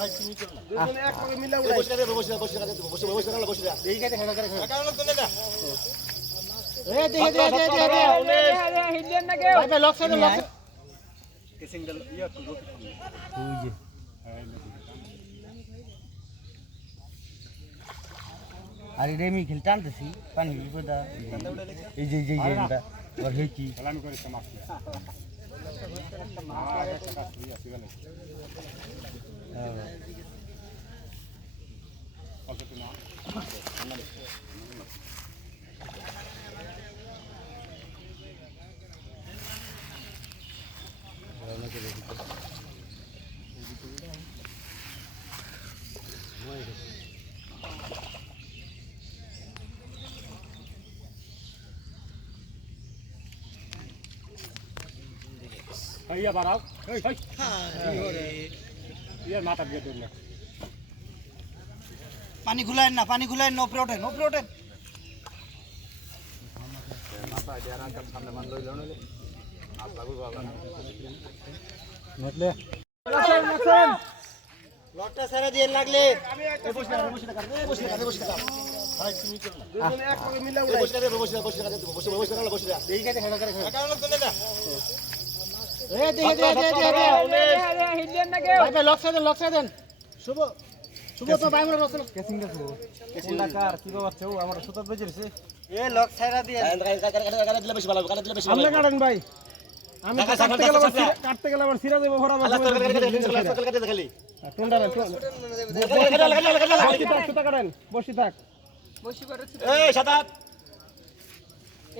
দুজনে এক পাকে মিলা উড়াই বসে এই গাড়ি হেডা করে কারণ তো না এ দে হিলিয়ান না কেউ ভাই লক সাইড লক কেসিং দল ইয়া তো ওই যে আরে রেমি খেল টানতেছি পানি বিপদা এই যে এটা আর হে কি খেলা আমি করে সমাজ iya barau hei iya mata dia dulu পানি খুলায়েন না উপরে ওঠেন মাথা দিয়া রাখার সামনে মান লইল নলে হাত লাগু বাবা মতলে লটটা সারা দিয়ে লাগলে বসে ভাই তুমি চল না দুজনে এক পাকে মিলা উড়াই বসে এই গাড়ি হেডা করে কারণ তো না এ দে হিলিয়ান না কেউ ভাই লক সাইড দেন শুভ তো ভাই আমরা লক কেসিং দেখো কেসিং কার কি বাচ্চা ও আমরা সুতাত বেজেছে এ লক সাইডা দিয়ে কাটা দিলে বেশি ভালো আমরা কাটেন ভাই আমি কাটতে গেলে আবার সিরা দেব ভরা কাটতে খালি কোনটা সুতা কাটেন বসি থাক এই সাতাত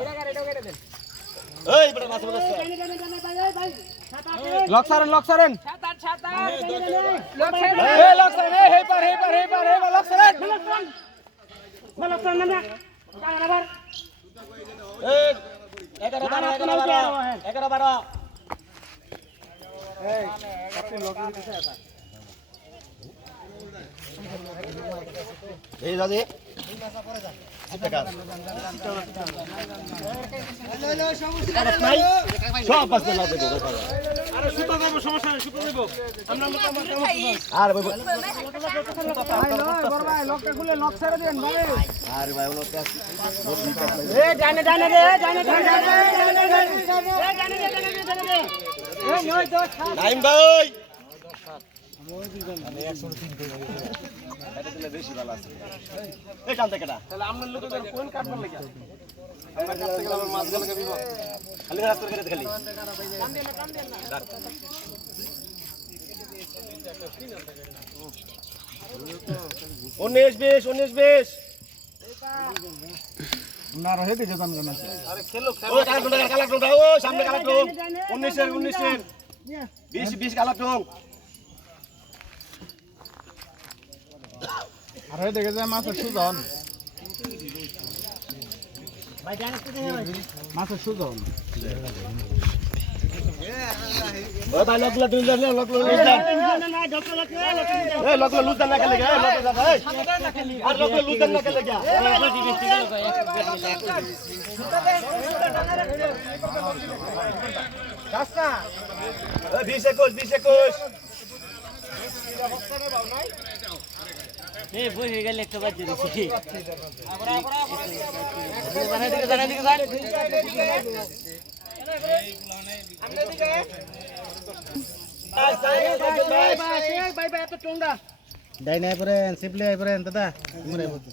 এটা কেটে দেন এই বড় মাছ বলছ লক সারেন লক সারেন হে পার লক সারেন না কারাবার এই 11 এই আপনি লক দিতে আছে এই দাদি সব পাশে না দেবো আরে সুতো দেবো সমস্যা নেই সুতো দেবো আমরা আর ভাই বড় ভাই লকটা খুলে লক ছেড়ে দেন ভাই আরে ভাই ওলো এ জানে এই নয় তো নাইম ভাই আমি 103 এটা দিলে বেশি ভালো আছে এই কাম থেকে না তাহলে আমনের লোকের কোন কাটবার লাগা আমরা কাটতে গেলে মাছ গেলে বিপদ খালি রাত করে খালি কাম দেন না 19 20 না রহে দিতে দাম না আরে খেলো ও কালাকটা ও সামনে কালাকটা 19 এর 20 কালাকটা আরে দেখে যায় মাছের সুজন ভাই জানিস তো ভাই মাছের সুজন ওই ভাই লকলা দুই জন লকলা লুজ দেন না ডক্টর এই লকলা লুজ দেন না খেলে গা লকলা ভাই আর লকলা লুজ দেন না খেলে গা কাস্তা 20 21 এই বই হয়ে গেলে একটা বাজে দিছি ডাইনাই পরে সিপলি আই পরে দাদা মরে বলতে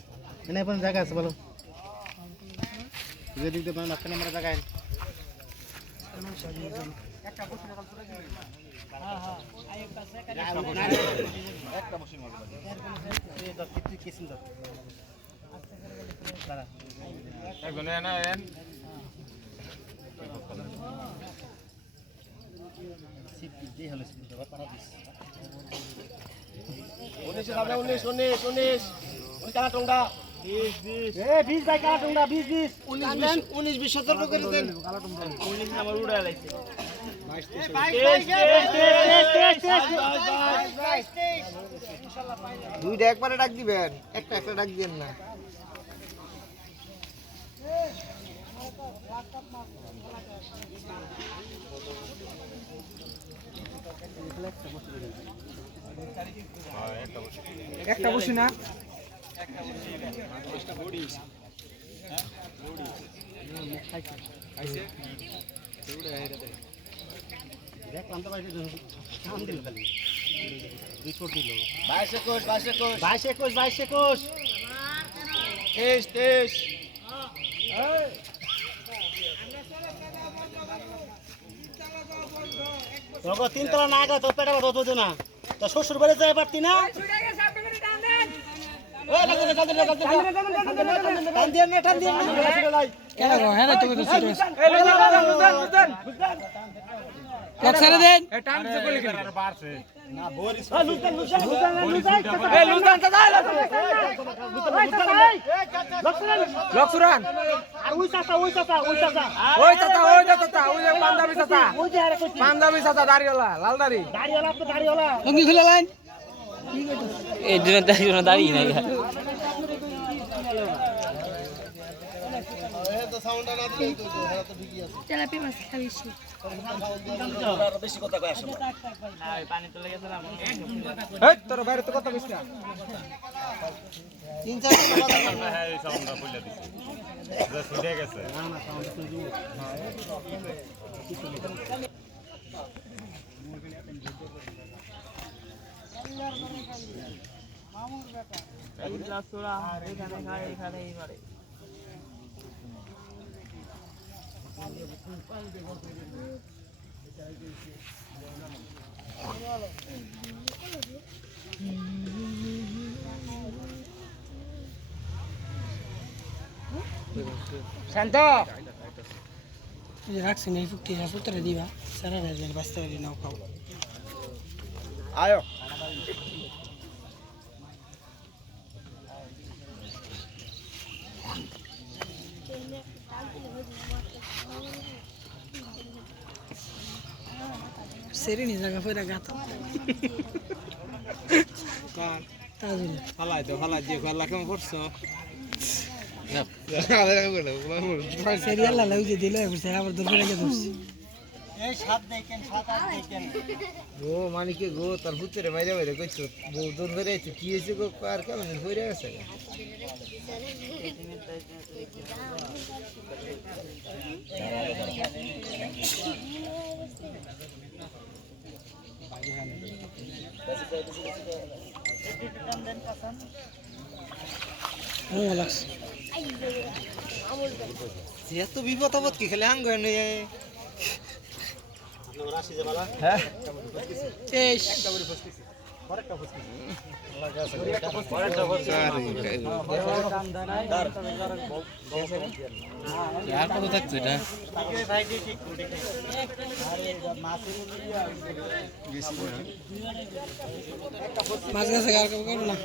এনে পরে জায়গা আছে বলো যে দিতে মানে একটা নম্বরে জায়গা একটা বসে কাল করে হ্যাঁ আই পাশে একটা বসে মারবে এই তো কিছু কেসিং দাও দাদা একজনে না এন সিপি দে হলো সিপি দাও পারা দিস 19 আমরা 19 কালা টংডা 20 এ 20 ভাই কালা টংডা 20 19 সতর্ক করে দেন কালা টংডা 19 নাম্বার উড়া লাইছে দুইটা একবারে ডাক দিবেন একটা ডাক দিবেন না একটা বসি না দেখলাম তো বাইরে কাম দিল খালি দুই ছোট দিল 22 21 23 তোকে তিনতলা না গা তোর পেটা বড় হতো না তো শ্বশুর বাড়ি যাই পারতি না পাঞ্জাবি চাচা দাড়িওয়ালা লাল দাড়ি লুঙ্গি খুলে লাইন এই জন্য দাঁড়িয়ে নাই তেলাপি মাছ খাবি বেশি কথা কয় আসলে পানি তো লেগেছে না এই তোর বাইরে তো কথা বেশি না 3-4 কথা হ্যাঁ এই সাউন্ডটা বলে দিছি যা শুনে গেছে না না সাউন্ড শুনু মামুর বেটা এই লাসুরা এখানে খায় এখানেই মারে শান্ত রাখছি না ফুটি না পুত্রে দিবা সারা রাজের বাস্তা দি নাও খাও আয়ো সেরিনি জায়গা পয়রা গাতো কার তাজুল ফালাই তো ফালাই দিয়ে গলা কেমন করছো না সেরিয়াল লাউ যে দিলে বসে আবার দূর করে গেছে এই সাত দেখেন সাত আট দেখেন ও মানে কি গো তার ভূতের বাইরে বাইরে কইছো বউ দূর করে আইছে কি হইছে গো কার কেমন হইরা আছে এত বিপদ আপদ কি খেলে আঙ্গ হ্যাঁ মাছ গাছে আর করবো না